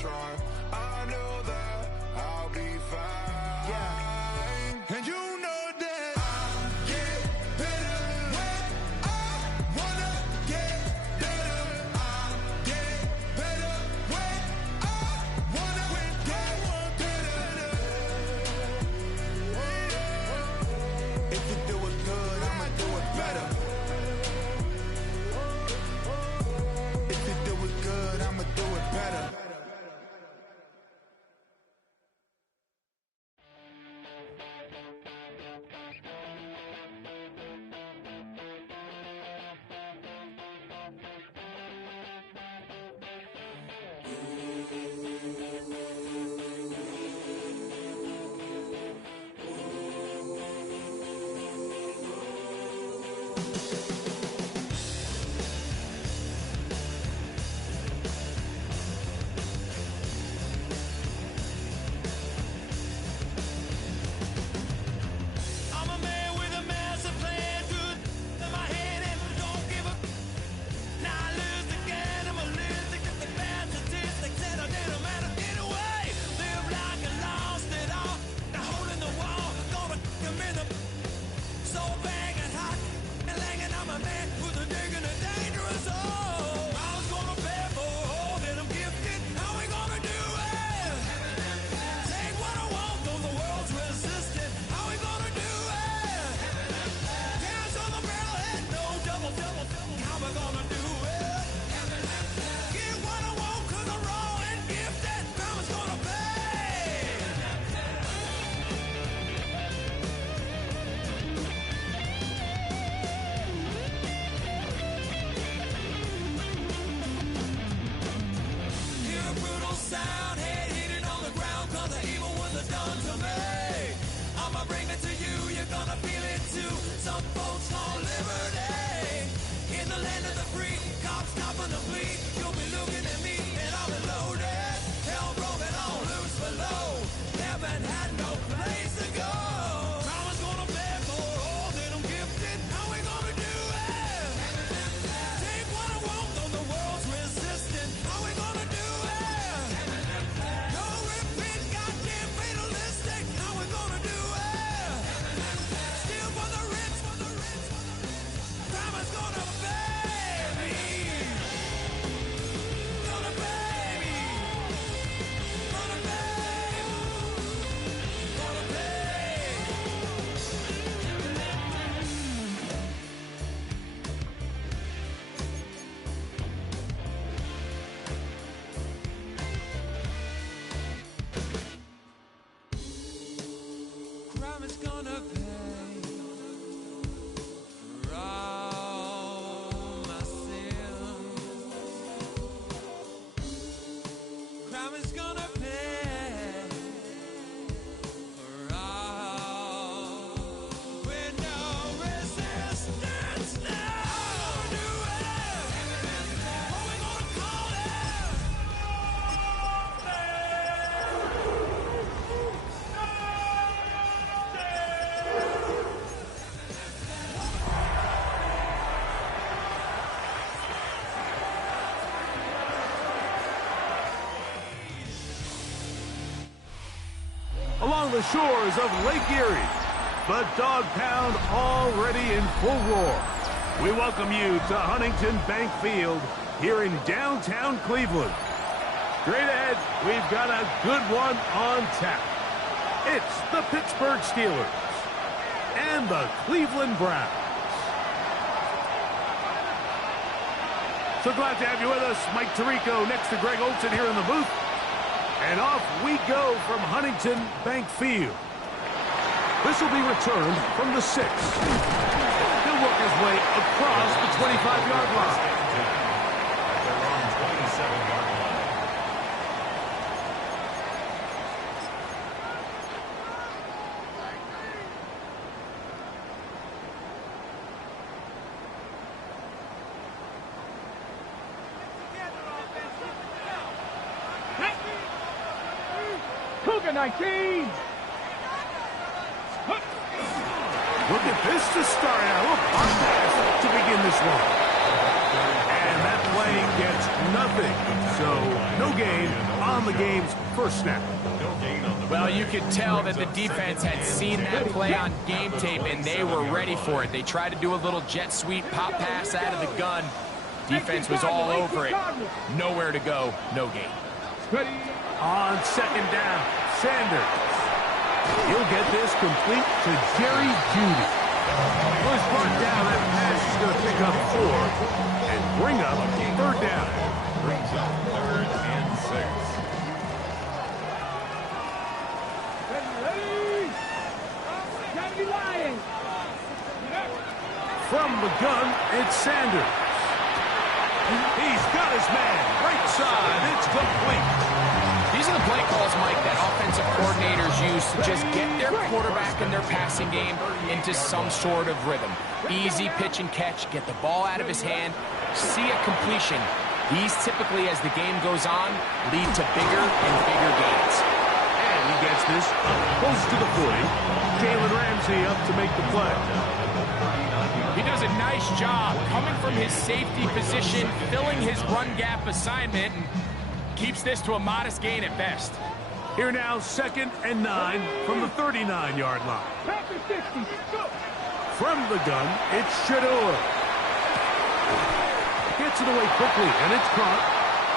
trying. I know that I'll be fine. Yeah. And you know that I get better when I wanna get better. I get better when I wanna get better. If you do it good, I'ma do it better. If you do it good, I'ma do it better. Along the shores of Lake Erie, the Dog Pound already in full roar. We welcome you to Huntington Bank Field here in downtown Cleveland. Straight ahead, we've got a good one on tap. It's the Pittsburgh Steelers and the Cleveland Browns. So glad to have you with us. Mike Tirico next to Greg Olson here in the booth. And off we go from Huntington Bank Field. This will be returned from the 6. He'll work his way across the 25-yard line. They're on 27-yard line. Cougar 19. Look at this to start out. A little pop pass to begin this one. And that play play gets nothing. So, no gain on the game's first snap. Well, you could tell that the defense had seen that play on game tape, and they were ready for it. They tried to do a little jet sweep pop pass out of the gun. Defense was all over it. Nowhere to go, no gain. On second down, Sanders. He'll get this complete to Jerry Jeudy. First brought down, that pass is going to pick up 4 and bring up third down. Brings up 3rd and 6. From the gun, it's Sanders. He's got his man. Right side. It's complete. These are the play calls, Mike, that offensive coordinators use to just get their quarterback and their passing game into some sort of rhythm. Easy pitch and catch, get the ball out of his hand, see a completion. These typically, as the game goes on, lead to bigger and bigger gains. And he gets this close to the 40. Jalen Ramsey up to make the play. He does a nice job coming from his safety position, filling his run gap assignment, and keeps this to a modest gain at best. Here now, 2nd and 9 from the 39-yard line. From the gun, it's Shador. Gets it away quickly, and it's caught.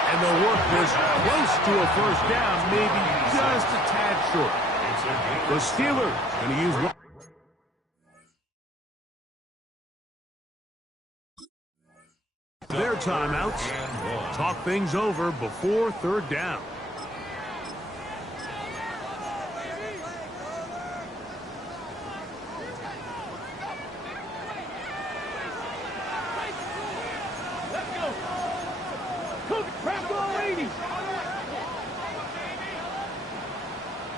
And they'll work this close to a first down, maybe just a tad short. The Steelers going to use one. Their timeouts. Talk things over before third down. Let's go. Cook, crack all 80.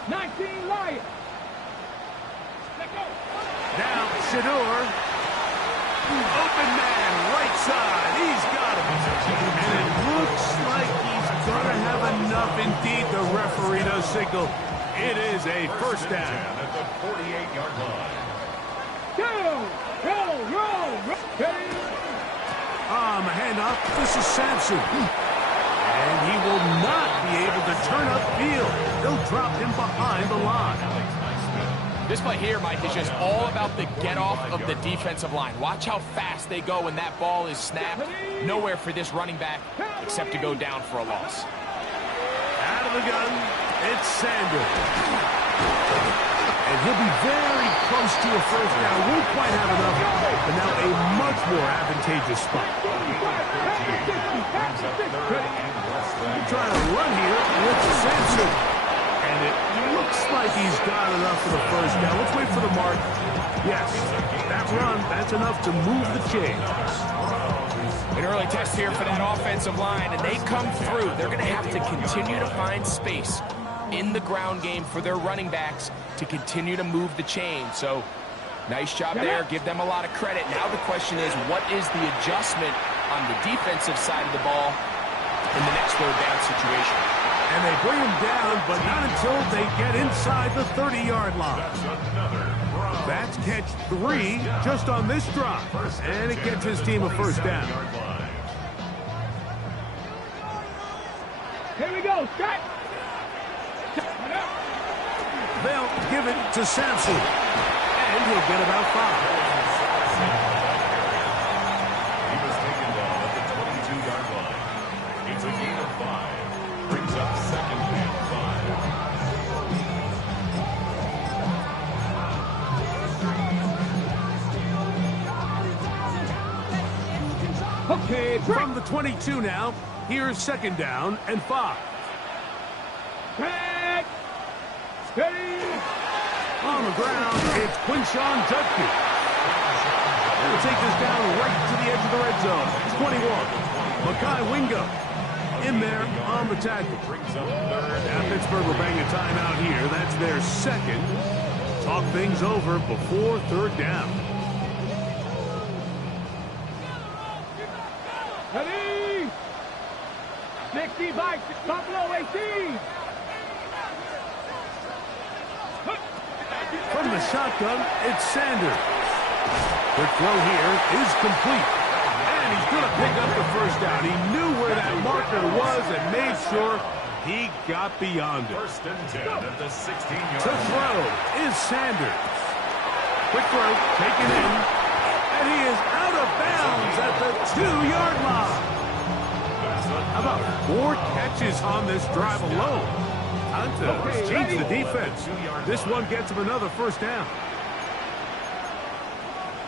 19 Lions. Let's go. Now Shador. Open man, right side. He's got him. And it looks like he's going to have enough indeed. The referee does signal. It is a first down. At the 48-yard line. Roll. Handoff. This is Sampson. And he will not be able to turn upfield. They'll drop him behind the line. This play here, Mike, is just all about the get-off of the defensive line. Watch how fast they go when that ball is snapped. Nowhere for this running back except to go down for a loss. Out of the gun, it's Sanders. And he'll be very close to a first down. Won't quite have enough, but now a much more advantageous spot. Trying to run here with Sampson. And it looks like he's got enough for the first down. Let's wait for the mark. Yes, that run, that's enough to move the chains. An early test here for that offensive line, and they come through. They're going to have to continue to find space in the ground game for their running backs to continue to move the chain. So, nice job there. Give them a lot of credit. Now the question is, what is the adjustment on the defensive side of the ball in the next third down situation? And they bring him down, but not until they get inside the 30-yard line. That's catch 3 just on this drive. And it gets his team a first down. Here we go, Scott. They'll give it to Sampson. And he'll get about 5. He was taken down at the 22-yard line. It's a gain of 5. Brings up 2nd and 5. Okay, From the 22 now, here's 2nd down and 5. Back. Steady. On the ground, it's Quinshawn Judkins. They'll take this down right to the edge of the red zone. 21. Mekhi Wingo in there on the tackle. Now Pittsburgh will bang a timeout here. That's their second. Talk things over before third down. Ready. 60 by Buffalo 18. From the shotgun, it's Sanders. The throw here is complete. And and he's going to pick up the first down. He knew where that marker was and made sure he got beyond it. First and 10 at the 16-yard To throw is Sanders. Quick throw, taken in, and he is out of bounds at the 2-yard line. How about 4 catches on this drive alone? Time to change the defense. This one gets him another first down.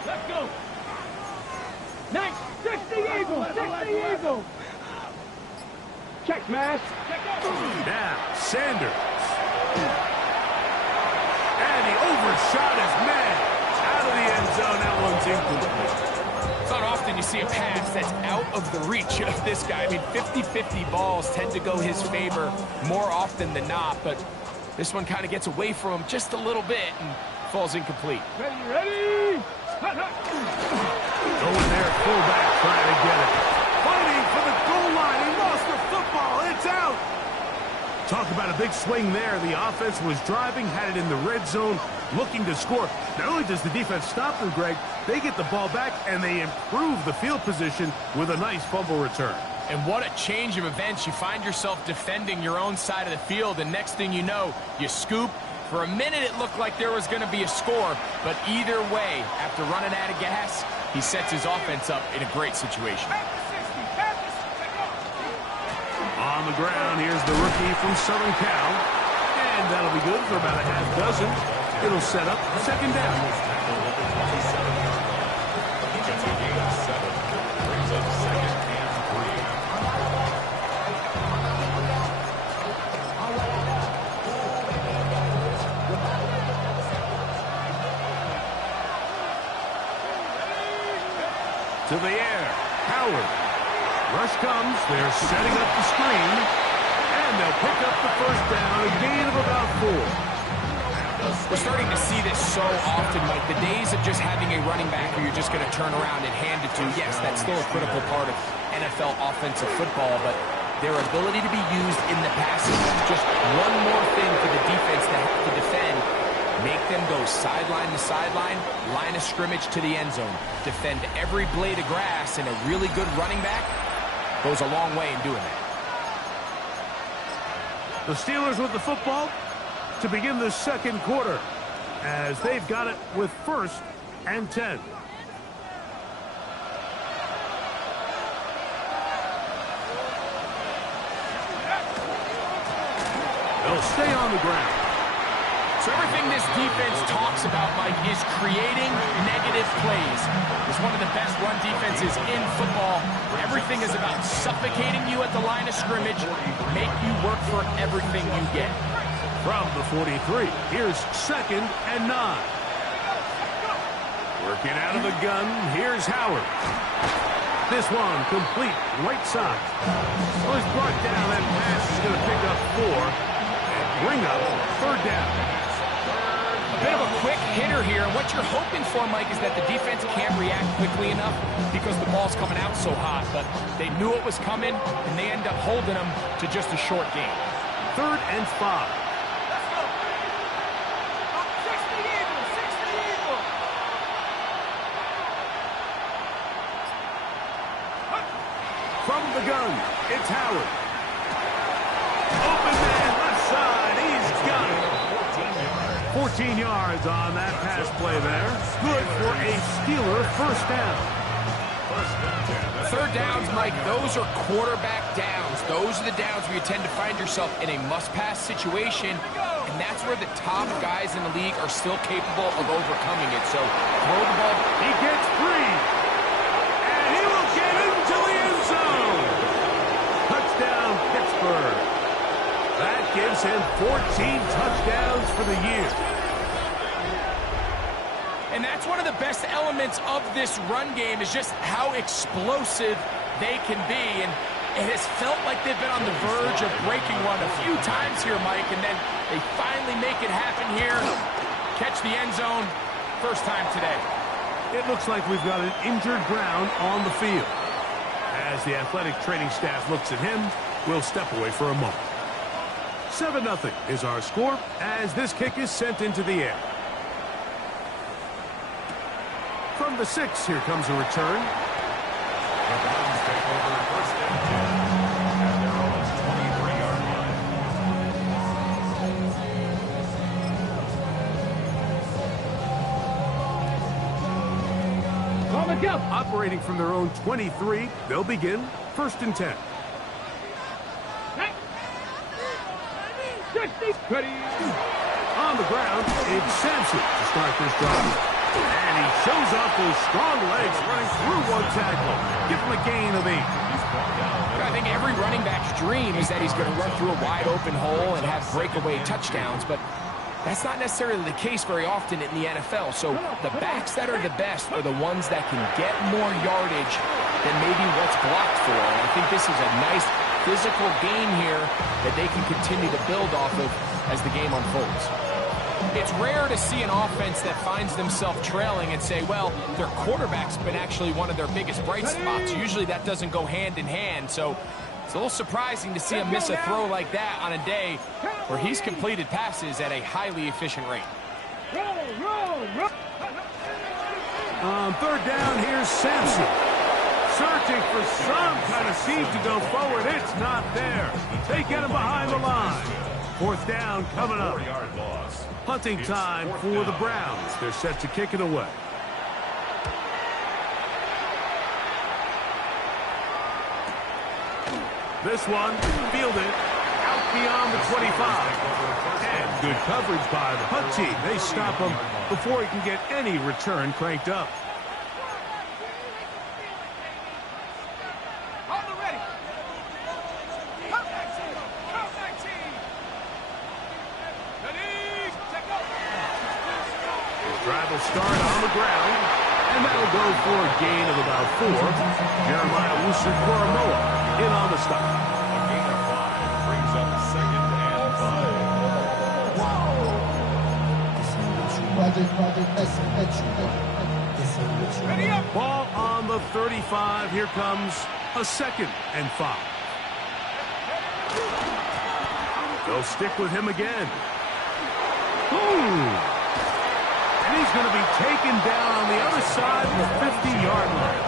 Let's go. Next, 60 Eagles, 60 Eagles. Check smash. Now, Sanders. And he overshot his man. Out of the end zone, that one's incomplete. It's not often you see a pass that's out of the reach of this guy. I mean, 50-50 balls tend to go his favor more often than not, but this one kind of gets away from him just a little bit and falls incomplete. Ready? Going there, fullback trying to get it. Fighting for the goal line. He lost the football. It's out. Talk about a big swing there. The offense was driving, had it in the red zone, looking to score. Not only does the defense stop them, Greg, they get the ball back and they improve the field position with a nice fumble return. And what a change of events. You find yourself defending your own side of the field, and next thing you know, you scoop. For a minute, it looked like there was going to be a score, but either way, after running out of gas, he sets his offense up in a great situation. On the ground, here's the rookie from Southern Cal. And that'll be good for about a half dozen. It'll set up second down. Gets a gain of 7. Brings up second and 3. To the air, Howard. Rush comes, they're setting up the screen, and they'll pick up the first down, a gain of about 4. We're starting to see this so often, Mike. The days of just having a running back who you're just going to turn around and hand it to, yes, that's still a critical part of NFL offensive football, but their ability to be used in the passing, just one more thing for the defense to have to defend, make them go sideline to sideline, line of scrimmage to the end zone, defend every blade of grass, and a really good running back goes a long way in doing that. The Steelers with the football to begin the second quarter as they've got it with 1st and 10. They'll stay on the ground. So everything this defense talks about, Mike, is creating negative plays. It's one of the best run defenses in football. Everything is about suffocating you at the line of scrimmage, make you work for everything you get. From the 43, here's 2nd and 9. Working out of the gun, here's Howard. This one complete right side. Well, he's brought down. That pass is going to pick up 4 and bring up 3rd down. A bit of a quick hitter here, and what you're hoping for, Mike, is that the defense can't react quickly enough because the ball's coming out so hot, but they knew it was coming, and they end up holding them to just a short gain. 3rd and 5. Let's go. 60 Eagles, 60 Eagles. From the gun, it's Howard. Open man, left side, he's got it. 14 yards on that pass play there. Good for a Steeler first down. 3rd downs, Mike, those are quarterback downs. Those are the downs where you tend to find yourself in a must-pass situation, and that's where the top guys in the league are still capable of overcoming it. So throw the ball. He gets 3. And he will get into the end zone. Touchdown, Pittsburgh. That gives him 14 touchdowns for the year. And that's one of the best elements of this run game is just how explosive they can be. And it has felt like they've been on the verge of breaking one a few times here, Mike, and then they finally make it happen here. Catch the end zone, first time today. It looks like we've got an injured Brown on the field. As the athletic training staff looks at him, we'll step away for a moment. 7-0 is our score as this kick is sent into the air. From the 6, here comes a return. First and 10 at their own 23-yard line. Operating from their own 23, they'll begin first and 10. 60. Ready. On the ground, it's Sampson to start this drive. And he shows off those strong legs running through one tackle. Give him a gain of 8. I think every running back's dream is that he's going to run through a wide open hole and have breakaway touchdowns, but that's not necessarily the case very often in the NFL. So the backs that are the best are the ones that can get more yardage than maybe what's blocked for. And I think this is a nice physical game here that they can continue to build off of as the game unfolds. It's rare to see an offense that finds themselves trailing and say, well, their quarterback's been actually one of their biggest bright spots. Usually that doesn't go hand in hand, so it's a little surprising to see him miss a throw like that on a day where he's completed passes at a highly efficient rate. On third down, here's Sampson. Searching for some kind of seam to go forward. It's not there. They get him behind the line. Fourth down coming up. 4-yard loss. Punting time for the Browns. They're set to kick it away. This one fielded out beyond the 25. And good coverage by the punt team. They stop him before he can get any return cranked up. Drive will start on the ground, and that'll go for a gain of about 4. Jeremiah Wusu-Koromoa in on the stop. A gain of 5 brings up second and 5. Ball on the 35. Here comes a second and 5. They'll stick with him again. Ooh! And he's going to be taken down on the other side of the 50-yard line.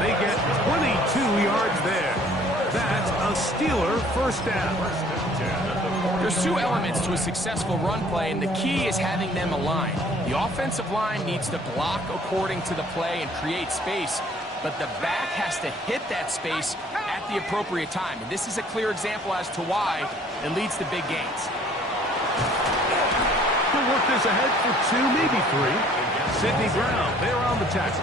They get 22 yards there. That's a Steeler first down. There's two elements to a successful run play, and the key is having them aligned. The offensive line needs to block according to the play and create space, but the back has to hit that space at the appropriate time. And this is a clear example as to why it leads to big gains. He'll work this ahead for 2, maybe 3. Sidney Brown, they're on the tackle.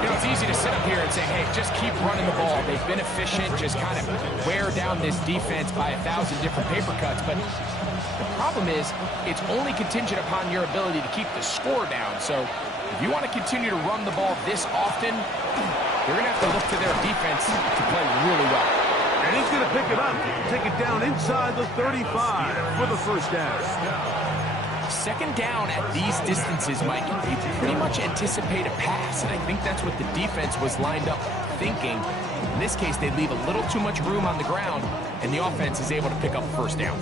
You know, it's easy to sit up here and say, hey, just keep running the ball. They've been efficient, just kind of wear down this defense by 1,000 different paper cuts. But the problem is, it's only contingent upon your ability to keep the score down. So if you want to continue to run the ball this often, you're going to have to look to their defense to play really well. And he's going to pick it up, take it down inside the 35 for the first down. Second down at these distances, Mike, you pretty much anticipate a pass, and I think that's what the defense was lined up thinking. In this case, they leave a little too much room on the ground, and the offense is able to pick up first down.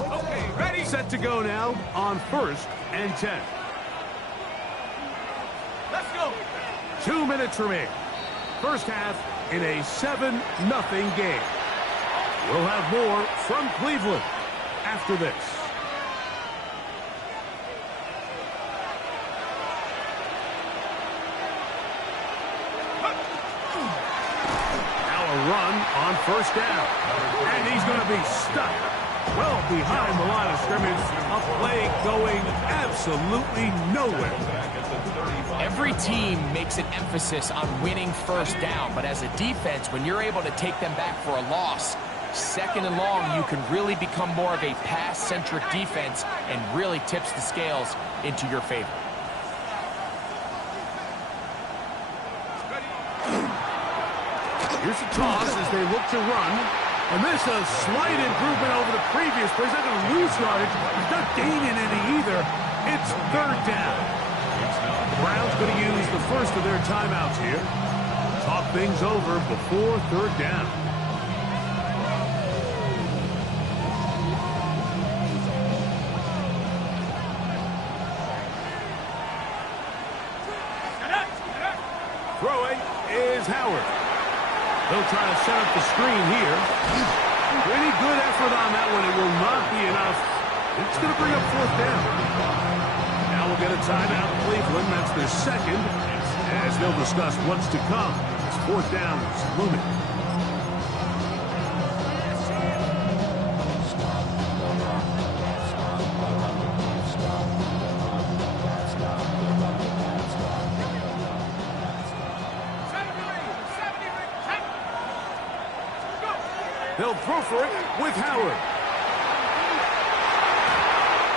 Okay, ready? Set to go now on first and 10. Let's go. 2 minutes remaining. First half in a 7-0 game. We'll have more from Cleveland after this. Run on first down. And he's going to be stuck well behind the line of scrimmage. A play going absolutely nowhere. Every team makes an emphasis on winning first down, but as a defense, when you're able to take them back for a loss, second and long, you can really become more of a pass-centric defense and really tips the scales into your favor. Here's a toss as they look to run. And this a slight improvement over the previous play. He's not going to lose yardage. He's not gaining any either. It's third down. The Browns going to use the first of their timeouts here. Talk things over before third down. Throwing is Howard. They'll try to set up the screen here. Pretty good effort on that one. It will not be enough. It's going to bring up fourth down. Now we'll get a timeout, Cleveland. That's their second, as they'll discuss what's to come. This fourth down is looming. They'll throw for it with Howard.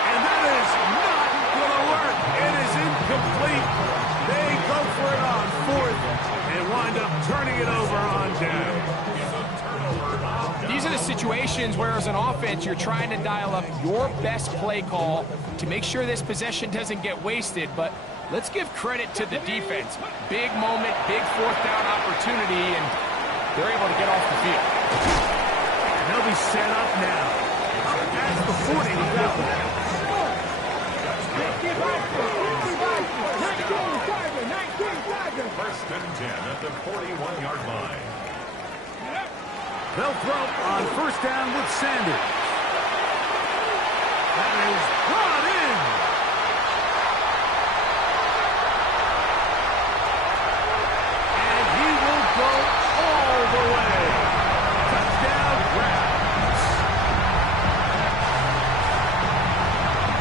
And that is not going to work. It is incomplete. They go for it on fourth and wind up turning it over on down. These are the situations where, as an offense, you're trying to dial up your best play call to make sure this possession doesn't get wasted. But let's give credit to the defense. Big moment, big fourth down opportunity, and they're able to get off the field. They'll be set up now. That's the 40 to go. First and 10 at the 41-yard line. They'll throw on first down with Sanders. That is brought in. And he will go all the way. Touchdown, Browns.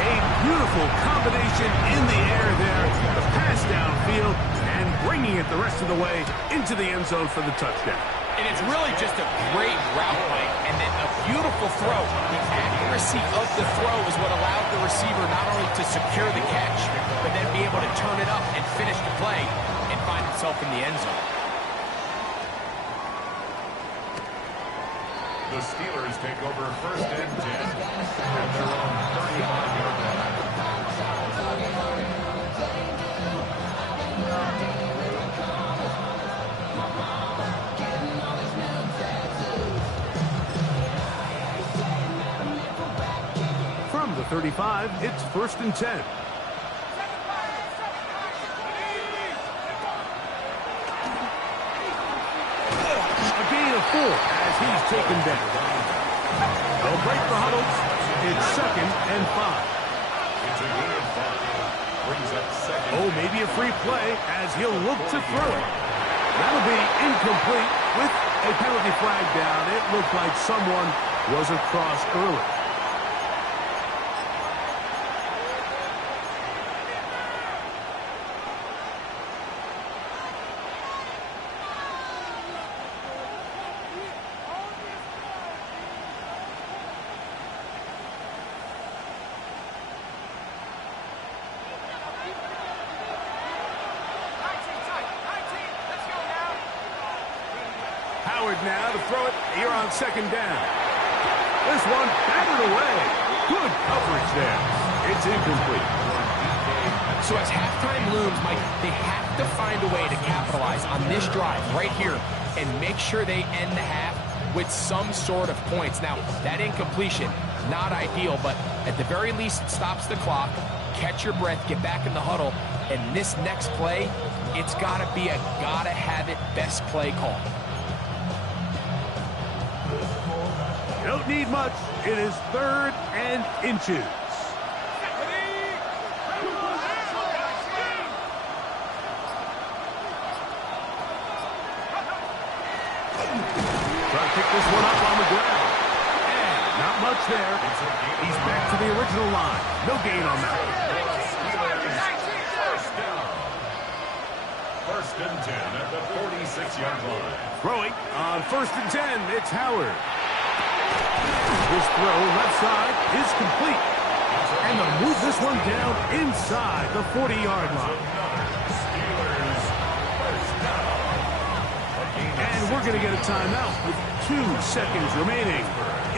A beautiful combination in the air there. The pass downfield and bringing it the rest of the way into the end zone for the touchdown. And it's really just a great route, Mike, and then a beautiful throw. The accuracy of the throw is what allowed the receiver not only to secure the catch, but then be able to turn it up and finish the play and find himself in the end zone. The Steelers take over first and 10 at their own 35-yard line. From the 35, it's first and 10. A gain of 4 as he's taken down. They'll break the huddles. It's second and 5. It's a gain of 5. Brings up second. Oh, maybe a free play as he'll look to throw it. That'll be incomplete with a penalty flag down. It looked like someone was across early. Howard now to throw it here on second down. This one battered away. Good coverage there. It's incomplete. So as halftime looms, Mike, they have to find a way to capitalize on this drive right here and make sure they end the half with some sort of points. Now, that incompletion, not ideal, but at the very least, it stops the clock. Catch your breath, get back in the huddle, and this next play, it's got to be a gotta-have-it best play call. Don't need much. It is third and inches. Try to pick this one up on the ground. And not much there. He's back to the original line. No gain on that. First down. First and 10 at the 46-yard line. Throwing on first and 10. It's Howard. His throw left side is complete. And they'll move this one down inside the 40-yard line. Steelers first down. And we're going to get a timeout with 2 seconds remaining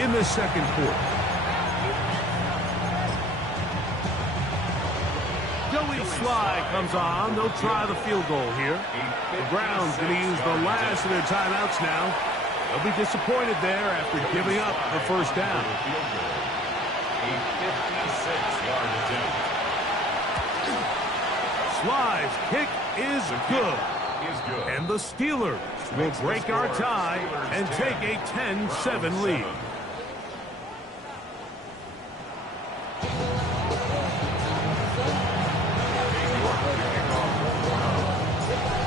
in the second quarter. Joey Sly comes on. They'll try the field goal here. The Browns going to use the last of their timeouts now. They'll be disappointed there after giving up the first down. A 56-yard attempt. Sly's kick is good. is good. And the Steelers will break our tie and take a 10-7 lead.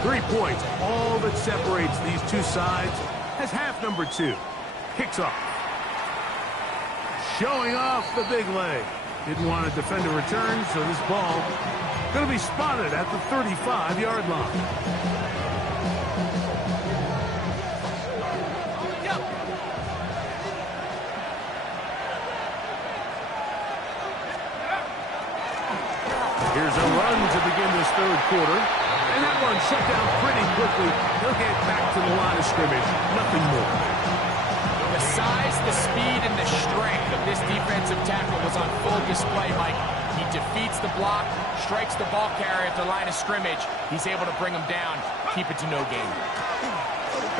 3 points, all that separates these two sides, as half number 2 kicks off. Showing off the big leg. Didn't want to defend a return, so this ball going to be spotted at the 35-yard line. Here's a run to begin this third quarter. And that one shut down pretty quickly. He'll get back to the line of scrimmage. Nothing more. The size, the speed, and the strength of this defensive tackle was on full display, Mike. He defeats the block, strikes the ball carrier at the line of scrimmage. He's able to bring him down, keep it to no gain.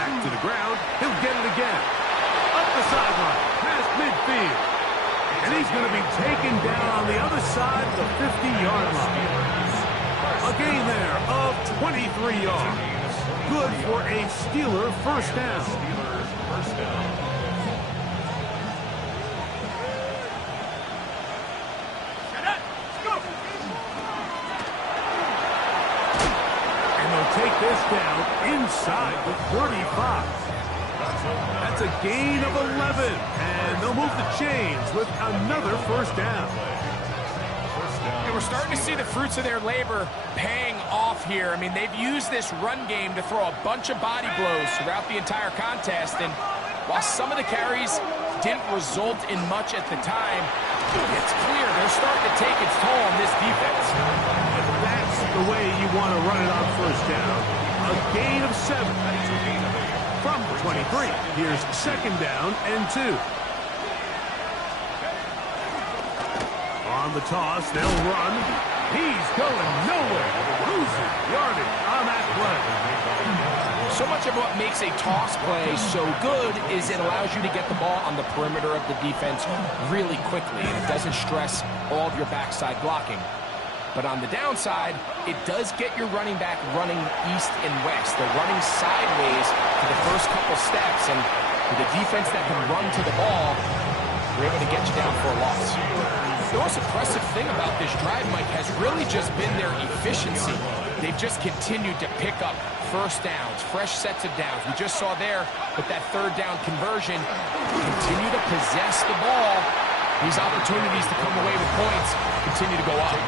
Back to the ground. He'll get it again. Up the sideline, past midfield. And he's going to be taken down on the other side of the 50-yard line. A gain there of 23 yards. Good for a Steeler first down. And they'll take this down inside the 35. That's a gain of 11. And they'll move the chains with another first down. And we're starting to see the fruits of their labor paying off here. I mean, they've used this run game to throw a bunch of body blows throughout the entire contest. And while some of the carries didn't result in much at the time, it's clear they're starting to take its toll on this defense. That's the way you want to run it on first down. A gain of 7. From the 23, here's second down and 2. On the toss, they'll run. He's going nowhere. Losing yardage on that play. So much of what makes a toss play so good is it allows you to get the ball on the perimeter of the defense really quickly, and it doesn't stress all of your backside blocking. But on the downside, it does get your running back running east and west. They're running sideways for the first couple steps, and with a defense that can run to the ball, they're able to get you down for a loss. The most impressive thing about this drive, Mike, has really just been their efficiency. They've just continued to pick up first downs, fresh sets of downs. We just saw there with that third down conversion, continue to possess the ball. These opportunities to come away with points continue to go up.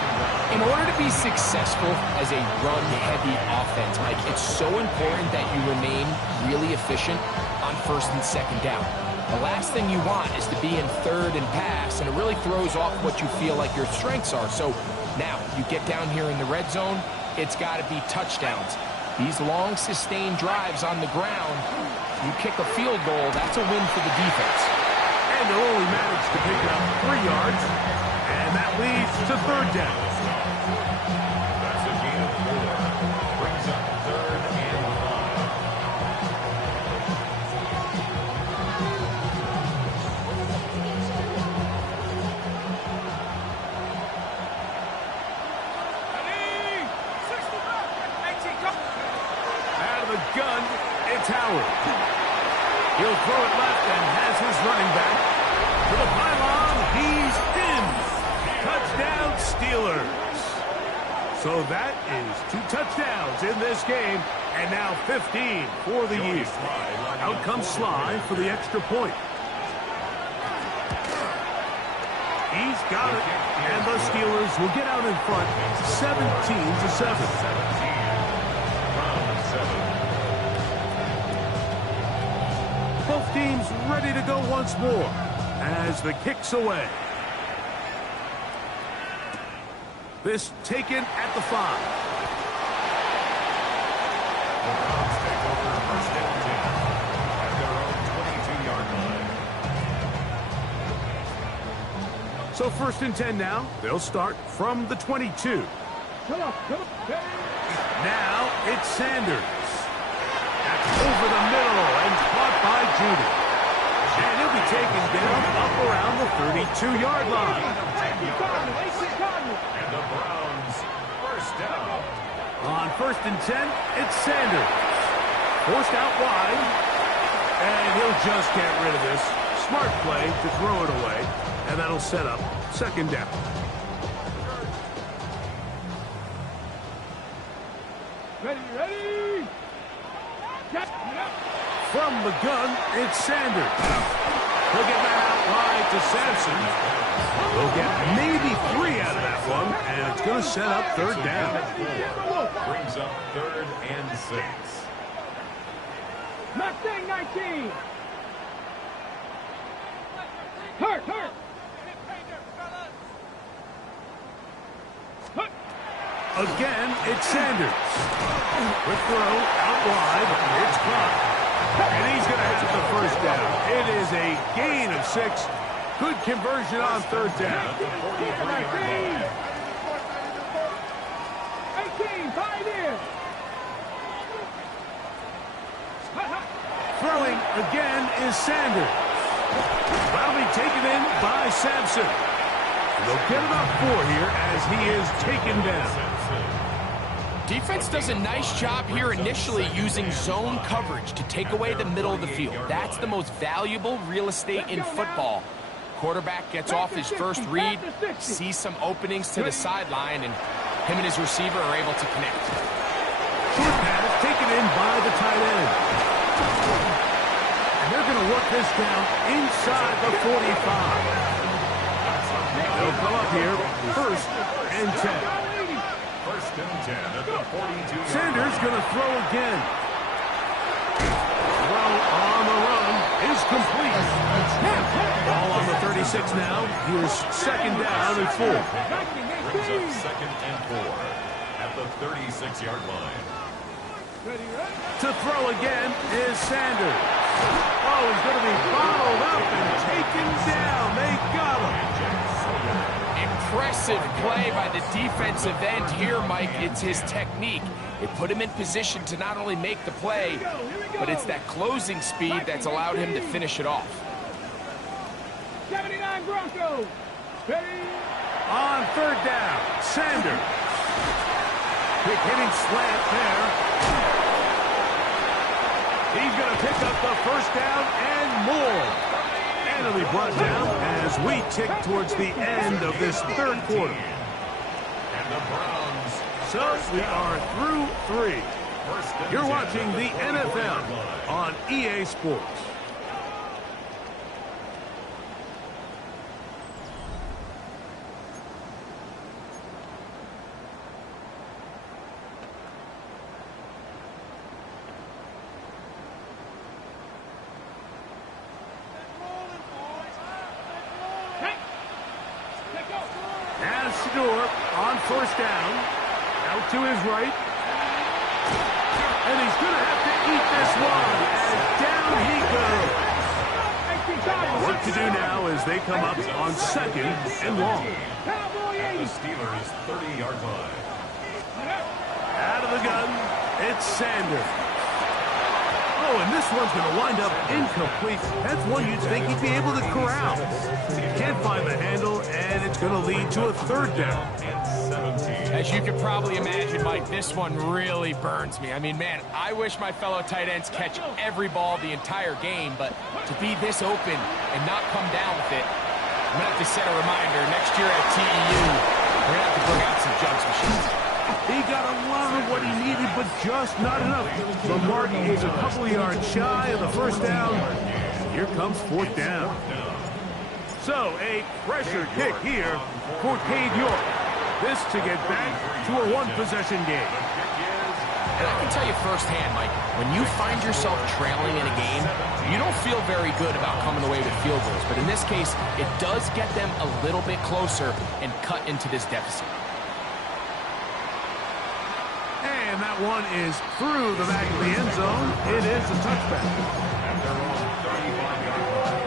In order to be successful as a run-heavy offense, Mike, it's so important that you remain really efficient on first and second down. The last thing you want is to be in third and pass, and it really throws off what you feel like your strengths are. So now you get down here in the red zone, it's got to be touchdowns. These long, sustained drives on the ground, you kick a field goal, that's a win for the defense. And they'll only manage to pick up 3 yards, and that leads to third down. That's a gain of 4. Brings up third and 5. Out of the gun, it's Howard. He'll throw it left and has his running back. To the pylon, he's in. Touchdown, Steelers. So that is 2 touchdowns in this game, and now 15 for the year. Out comes Sly for the extra point. He's got it, and the Steelers will get out in front 17-7. Both teams ready to go once more as the kick's away. This taken at the 5. The Browns take over first and 10 at their own 22-yard line. So first and 10 now. They'll start from the 22. Now it's Sanders. That's over the middle and caught by Judy. And he'll be taken down up around the 32-yard line. And the Browns first down. On 1st and 10, it's Sanders. Forced out wide. And he'll just get rid of this. Smart play to throw it away. And that'll set up 2nd down. Ready. From the gun, it's Sanders. He'll get that out wide to Sampson. He'll get maybe 3 out of that one, and it's going to set up 3rd down. Brings up 3rd and 6. Mustang 19. Hurt. Again, it's Sanders. Quick throw, out wide, it's caught. And he's going to have the 1st down. It is a gain of 6. Good conversion on 3rd down. 18, 5 in. Throwing again is Sanders. That'll be taken in by Sampson. They'll get about 4 here as he is taken down. Defense does a nice job here initially using zone coverage to take away the middle of the field. That's the most valuable real estate in football. Quarterback gets off his first read, sees some openings to the sideline, and him and his receiver are able to connect. Short pass taken in by the tight end. And they're going to work this down inside the 45. They'll come up here, 1st and 10. 1st and 10 at the 42. Sanders going to throw again. Throw on the run is complete. Ball on the 36 now. Here's 2nd down and 4. Brings up 2nd and 4 at the 36-yard line. To throw again is Sanders. Oh, he's going to be bottled up and taken down. They got him. Impressive play by the defensive end here, Mike. It's his technique. It put him in position to not only make the play, but it's that closing speed that's allowed him to finish it off. 79 Broncos. Ready. On 3rd down, Sanders. Quick hitting slant there. He's going to pick up the 1st down and more. And he'll be brought down as we tick towards the end of this 3rd quarter. And the Browns. So we are through 3. You're watching the NFL on EA Sports. On 1st down, out to his right, and he's going to have to eat this one, and down he goes. Work to do now as they come up on 2nd and long. At the Steelers' 30-yard line. Out of the gun, it's Sanders. Oh, and this one's going to wind up incomplete. That's one you'd think he'd be able to corral. He can't find the handle, and it's going to lead to a 3rd down. As you can probably imagine, Mike, this one really burns me. I mean, man, I wish my fellow tight ends catch every ball the entire game, but to be this open and not come down with it, I'm going to have to set a reminder. Next year at TEU, we're going to have to bring out some jugs machines. He got a lot of what he needed, but just not enough. The mark is a couple of yards shy of the 1st down. Here comes 4th down. So, a pressure kick here for Cade York. This to get back to a 1-possession game. And I can tell you firsthand, Mike, when you find yourself trailing in a game, you don't feel very good about coming away with field goals. But in this case, it does get them a little bit closer and cut into this deficit. And that one is through the back of the end zone. It is a touchback. And they're on 35-yard line.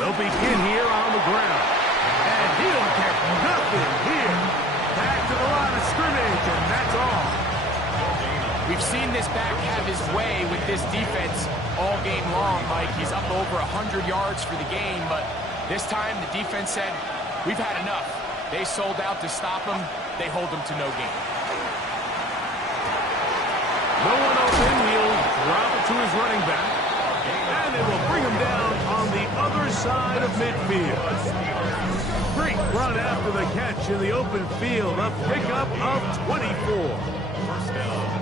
They'll begin here on the ground. And he'll get nothing here. Back to the line of We've seen this back have his way with this defense all game long, Mike. He's up over 100 yards for the game, but this time the defense said, we've had enough. They sold out to stop him. They hold him to no gain. No one open. He'll drop it to his running back. And it will bring him down on the other side of midfield. Great run after the catch in the open field. A pickup of 24.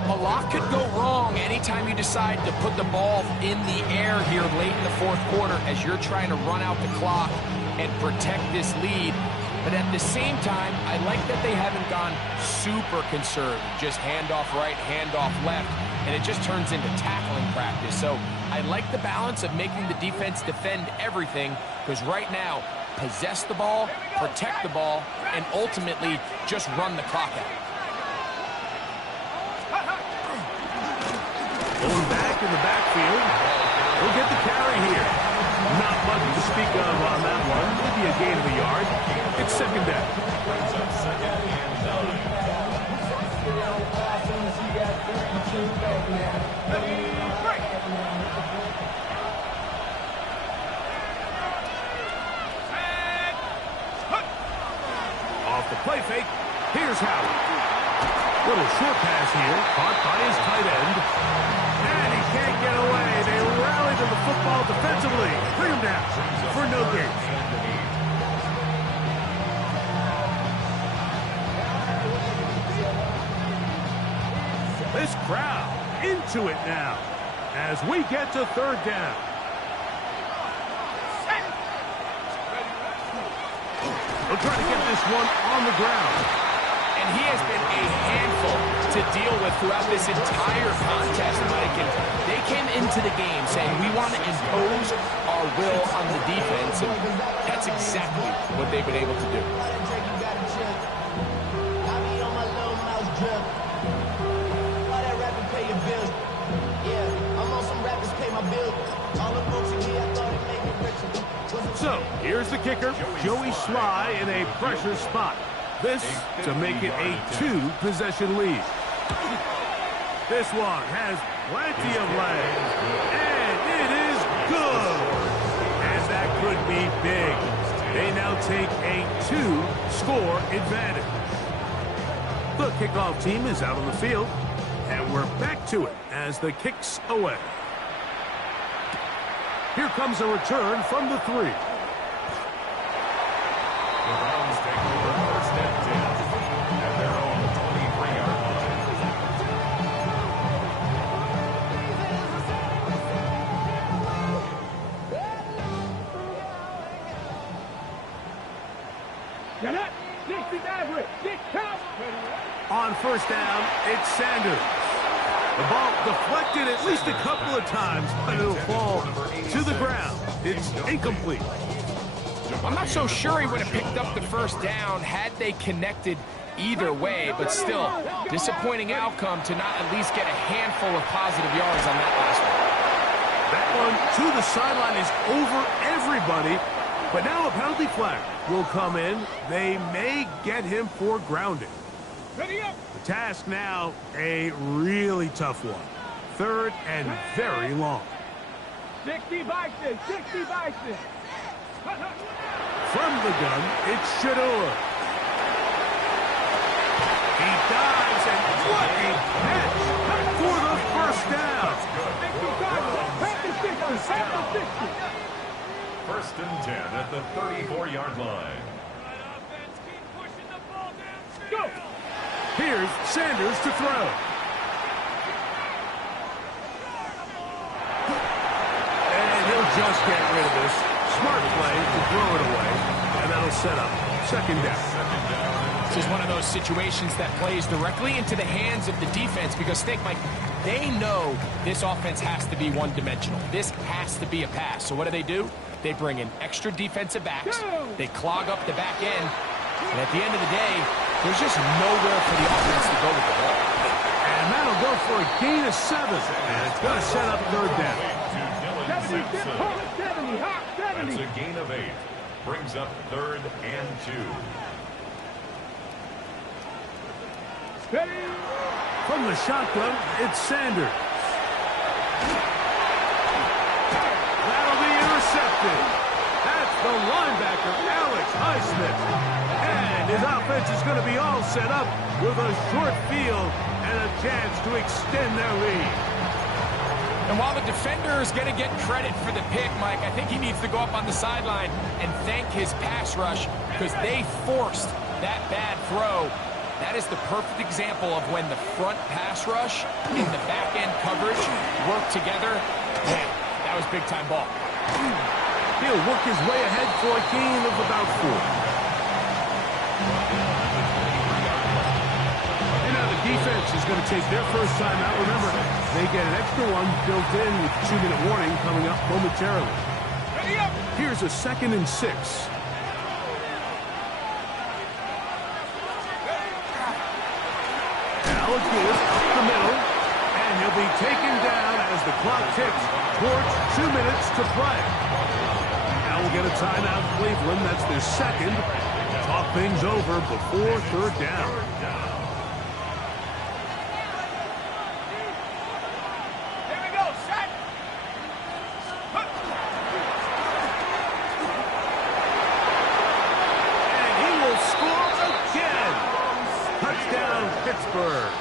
A lot could go wrong anytime you decide to put the ball in the air here late in the fourth quarter as you're trying to run out the clock and protect this lead. But at the same time, I like that they haven't gone super conservative. Just handoff right, handoff left, and it just turns into tackling practice. So I like the balance of making the defense defend everything, because right now, possess the ball, protect the ball, and ultimately just run the clock out. Going back in the backfield. He'll get the carry here. Not much to speak of on that one. Maybe a gain of a yard. It's second down. Off the play fake. Here's Howard. Little short pass here, caught by his tight end. And he can't get away. They rally to the football defensively. Bring him down for no gain. This crowd into it now as we get to third down. We'll try to get this one on the ground. And he has been a handful to deal with throughout this entire contest, Mike. And they came into the game saying, we want to impose our will on the defense. And that's exactly what they've been able to do. So, here's the kicker, Joey Sly in a pressure spot. This to make it a two-possession lead. This one has plenty of legs, and it is good. And that could be big. They now take a two-score advantage. The kickoff team is out on the field, and we're back to it as the kick's away. Here comes a return from the 3. The Browns take over first and 10 at their own 23-yard line. Get up. 6 is average. 6 count. On first down, it's Sanders. The ball deflected at least a couple of times, but it'll fall to the ground. It's incomplete. I'm not so sure he would have picked up the first down had they connected either way, but still, disappointing outcome to not at least get a handful of positive yards on that last one. That one to the sideline is over everybody, but now a penalty flag will come in. They may get him for grounding. Ready up. The task now, a really tough one. Third and very long. 60 Bison. 60 Bison. From the gun, it's Shador. He dives, and what a catch for the first down. First and 10 at the 34-yard line. Go. Here's Sanders to throw. And he'll just get rid of this. Smart play to throw it away, and that'll set up second down. This is one of those situations that plays directly into the hands of the defense because, think, Mike, they know this offense has to be one-dimensional. This has to be a pass. So what do? They bring in extra defensive backs. They clog up the back end. And at the end of the day, there's just nowhere for the offense to go with the ball. And that'll go for a gain of 7. And it's going to set up third down. 70. That's a gain of 8. Brings up third and 2. Ready. From the shotgun, it's Sanders. That'll be intercepted. That's the linebacker, Alex Highsmith. And his offense is going to be all set up with a short field and a chance to extend their lead. And while the defender is going to get credit for the pick, Mike, I think he needs to go up on the sideline and thank his pass rush because they forced that bad throw. That is the perfect example of when the front pass rush and the back end coverage work together. Man, that was big-time ball. He'll work his way ahead for a gain of about 4. And now the defense is going to take their first time out. Remember, they get an extra one built in with 2-minute warning coming up momentarily. Here's a 2nd and 6. Alex Lewis up the middle, and he'll be taken down as the clock ticks towards 2 minutes to play. Now we'll get a timeout, Cleveland. That's their second. Talk things over before 3rd down. Here we go, set. And he will score again. Touchdown, Pittsburgh.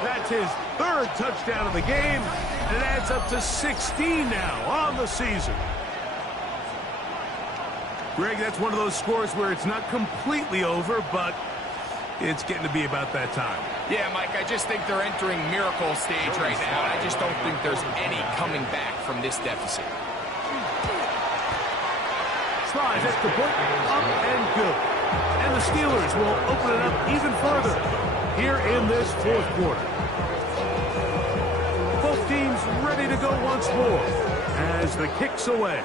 That's his 3rd touchdown of the game, and it adds up to 16 now on the season. Greg, that's one of those scores where it's not completely over, but it's getting to be about that time. Yeah, Mike, I just think they're entering miracle stage right now, and I just don't think there's any coming back from this deficit. Slides at the point, up and good. And the Steelers will open it up even further here in this 4th quarter. Both teams ready to go once more as the kick's away.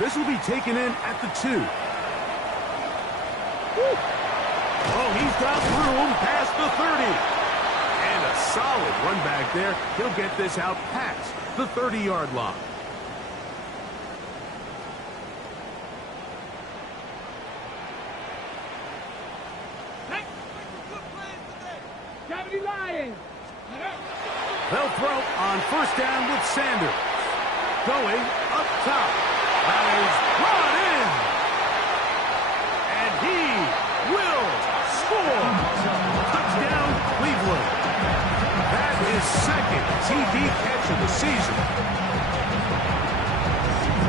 This will be taken in at the 2. Woo. Oh, he's got room past the 30. And a solid run back there. He'll get this out past the 30-yard line. They'll throw on 1st down with Sanders. Going up top. That is brought in. And he will score. Touchdown, Cleveland. That is 2nd TD catch of the season.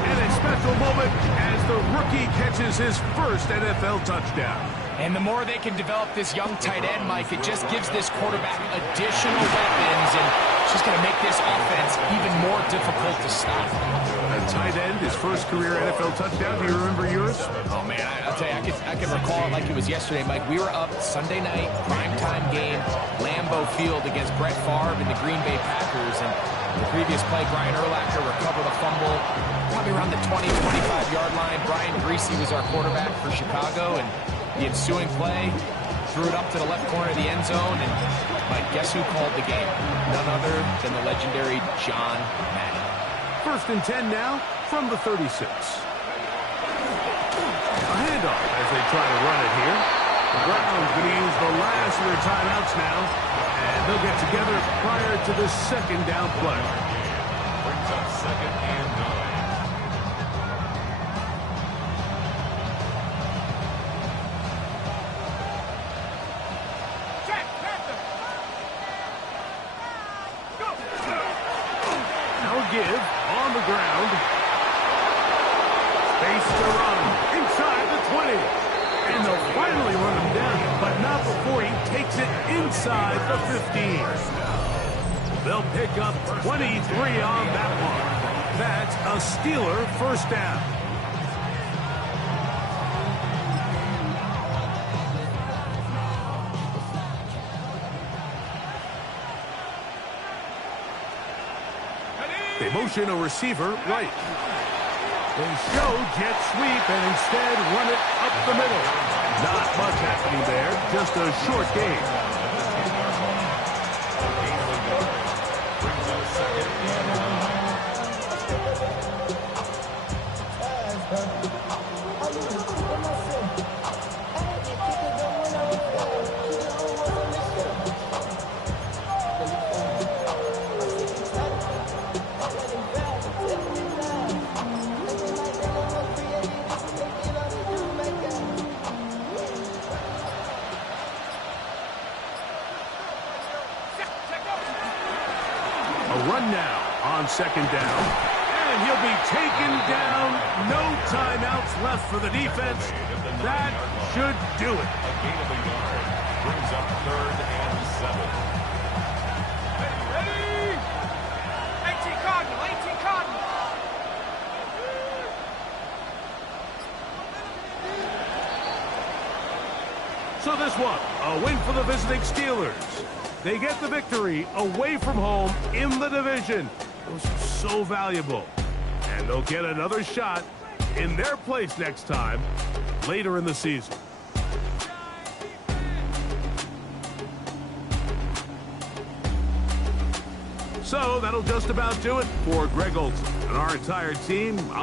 And a special moment as the rookie catches his first NFL touchdown. And the more they can develop this young tight end, Mike, it just gives this quarterback additional weapons, and it's just going to make this offense even more difficult to stop. A tight end, his first career NFL touchdown. Do you remember yours? Oh, man, I'll tell you, I can recall it like it was yesterday, Mike. We were up Sunday night, primetime game, Lambeau Field against Brett Favre and the Green Bay Packers, and the previous play, Brian Urlacher recovered a fumble, probably around the 20, 25-yard line. Brian Greasy was our quarterback for Chicago, and the ensuing play, threw it up to the left corner of the end zone, and Mike, guess who called the game? None other than the legendary John Madden. 1st and 10 now from the 36. A handoff as they try to run it here. The Browns going to use the last of their timeouts now, and they'll get together prior to the 2nd down play. Brings up 2nd and 9. Give on the ground. Space to run inside the 20. And they'll finally run him down, but not before he takes it inside the 15. They'll pick up 23 on that one. That's a Steeler 1st down. They motion a receiver right. They show jet sweep and instead run it up the middle. Not much happening there, just a short game. Brings up 2nd and 9. A run now on second down. And he'll be taken down. No timeouts left for the defense. That should do it. A gain of a yard brings up 3rd and 7. Ready? 18 Cardinal, 18 Cardinal. So this one, a win for the visiting Steelers. They get the victory away from home in the division. Those are so valuable. And they'll get another shot in their place next time, later in the season. So that'll just about do it for Greg Olson and our entire team.